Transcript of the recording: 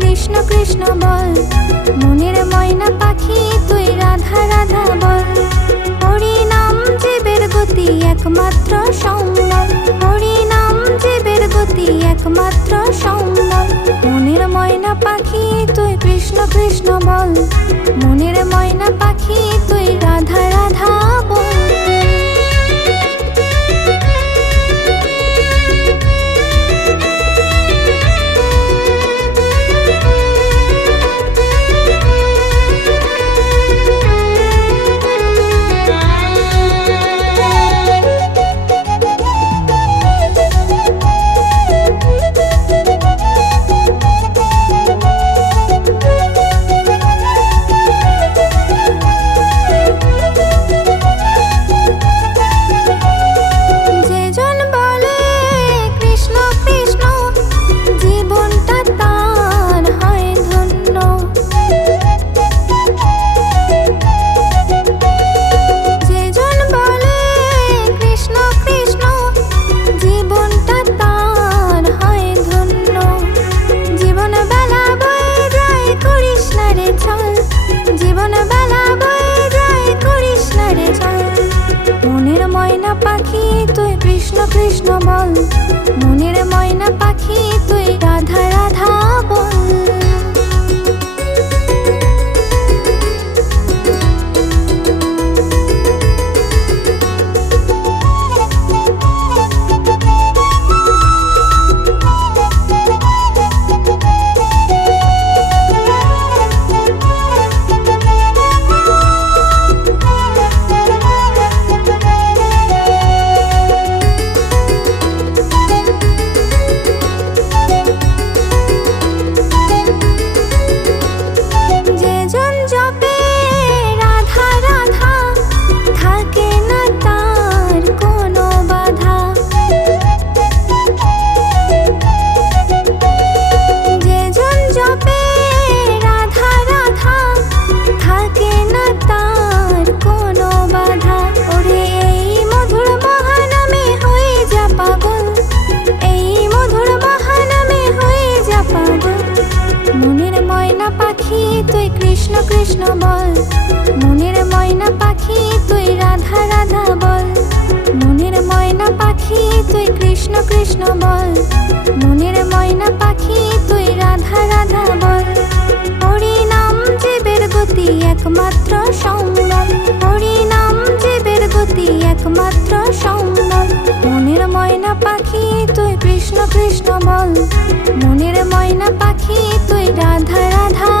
কৃষ্ণ কৃষ্ণ বল, মনের ময়না পাখি তুই রাধা রাধা বল। হরি নাম জীবের গতি একমাত্র সম্বল, হরি নাম জীবের গতি একমাত্র সম্বল। মনের ময়না পাখি তুই কৃষ্ণ কৃষ্ণ বল, মনের ময়না পাখি তুই রাধা রাধা বল। কৃষ্ণ বল, মনের ময়না পাখি তুই রাধা রাধা বল। কৃষ্ণ কৃষ্ণ বল, মনের ময়না পাখি তুই রাধা রাধা বল। মনের ময়না পাখি তুই কৃষ্ণ কৃষ্ণ বল, মনের ময়না পাখি তুই রাধা রাধা বল। হরি নাম জীবের গতি একমাত্র সম্বল, হরি নাম জীবের গতি একমাত্র সম্বল। মনের ময়না পাখি তুই কৃষ্ণ কৃষ্ণ বল, মনের ময়না পাখি তুই রাধা রাধা